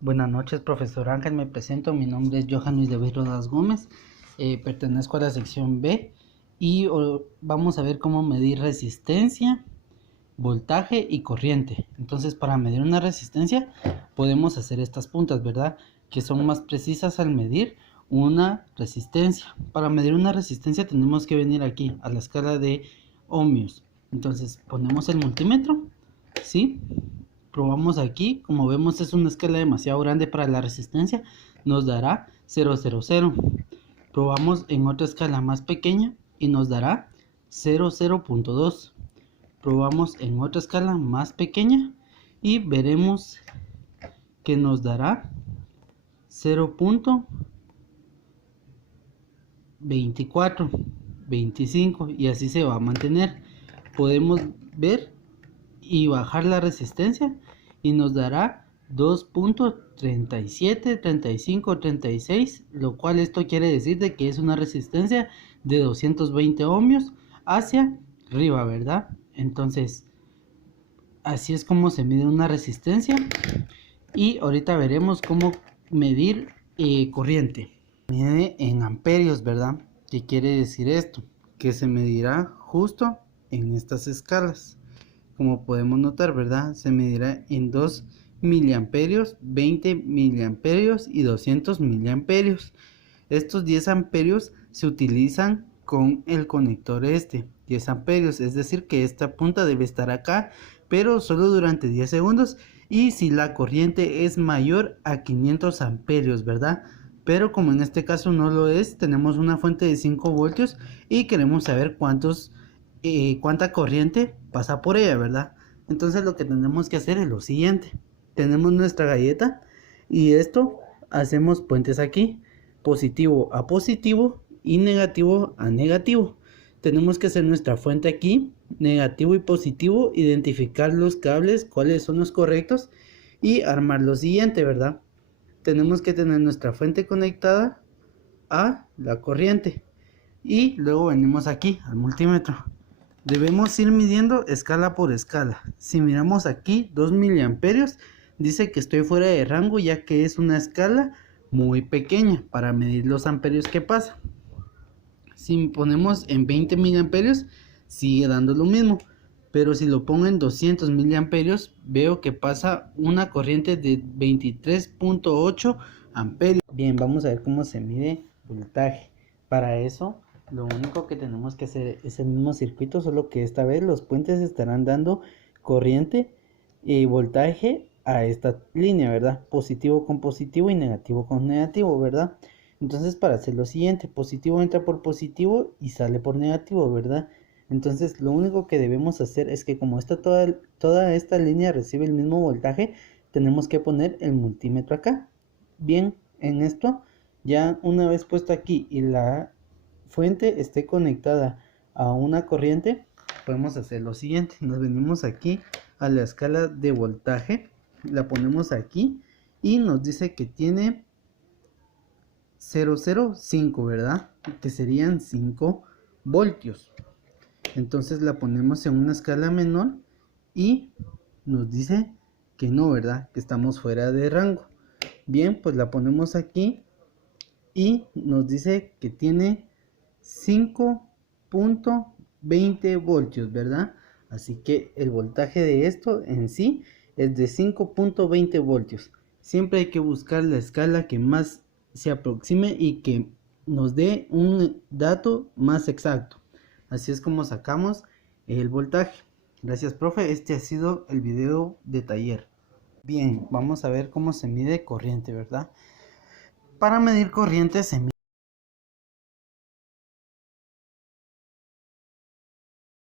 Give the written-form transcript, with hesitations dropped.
Buenas noches, profesor Ángel. Me presento. Mi nombre es Johan Luis David Rodas Gómez. Pertenezco a la sección B y vamos a ver cómo medir resistencia, voltaje y corriente. Entonces, para medir una resistencia, podemos hacer estas puntas, ¿verdad? Que son más precisas al medir una resistencia. Para medir una resistencia, tenemos que venir aquí a la escala de ohmios. Entonces, ponemos el multímetro, ¿sí? Probamos aquí, como vemos es una escala demasiado grande para la resistencia, nos dará 000. Probamos en otra escala más pequeña y nos dará 00.2. Probamos en otra escala más pequeña y veremos que nos dará 0.24, 25 y así se va a mantener. Podemos ver y bajar la resistencia y nos dará 2.37, 35, 36, lo cual esto quiere decir de que es una resistencia de 220 ohmios hacia arriba, ¿verdad? Entonces, así es como se mide una resistencia y ahorita veremos cómo medir corriente. Mide en amperios, ¿verdad? ¿Qué quiere decir esto? Que se medirá justo en estas escalas. Como podemos notar, ¿verdad? Se medirá en 2 miliamperios, 20 miliamperios y 200 miliamperios. Estos 10 amperios se utilizan con el conector 10 amperios, es decir que esta punta debe estar acá, pero solo durante 10 segundos y si la corriente es mayor a 500 amperios, ¿verdad? Pero como en este caso no lo es, tenemos una fuente de 5 voltios y queremos saber cuánta corriente pasa por ella, ¿verdad? Entonces lo que tenemos que hacer es lo siguiente. Tenemos nuestra galleta y esto hacemos puentes aquí, positivo a positivo y negativo a negativo. Tenemos que hacer nuestra fuente aquí, negativo y positivo, identificar los cables, cuáles son los correctos y armar lo siguiente, ¿verdad? Tenemos que tener nuestra fuente conectada a la corriente y luego venimos aquí al multímetro. Debemos ir midiendo escala por escala. Si miramos aquí 2 miliamperios, dice que estoy fuera de rango ya que es una escala muy pequeña para medir los amperios que pasa. Si ponemos en 20 miliamperios, sigue dando lo mismo. Pero si lo pongo en 200 miliamperios, veo que pasa una corriente de 23.8 amperios. Bien, vamos a ver cómo se mide voltaje. Para eso lo único que tenemos que hacer es el mismo circuito, solo que esta vez los puentes estarán dando corriente y voltaje a esta línea, ¿verdad? Positivo con positivo y negativo con negativo, ¿verdad? Entonces para hacer lo siguiente, positivo entra por positivo y sale por negativo, ¿verdad? Entonces lo único que debemos hacer es que como toda esta línea recibe el mismo voltaje, tenemos que poner el multímetro acá. Bien, en esto ya una vez puesto aquí y la fuente esté conectada a una corriente, podemos hacer lo siguiente. Nos venimos aquí a la escala de voltaje, la ponemos aquí y nos dice que tiene 0,05, ¿verdad? Que serían 5 voltios. Entonces la ponemos en una escala menor y nos dice que no, ¿verdad? Que estamos fuera de rango. Bien, pues la ponemos aquí y nos dice que tiene 5.20 voltios, ¿verdad? Así que el voltaje de esto en sí es de 5.20 voltios. Siempre hay que buscar la escala que más se aproxime y que nos dé un dato más exacto. Así es como sacamos el voltaje. Gracias, profe. Este ha sido el video de taller. Bien, vamos a ver cómo se mide corriente, ¿verdad? Para medir corriente se mide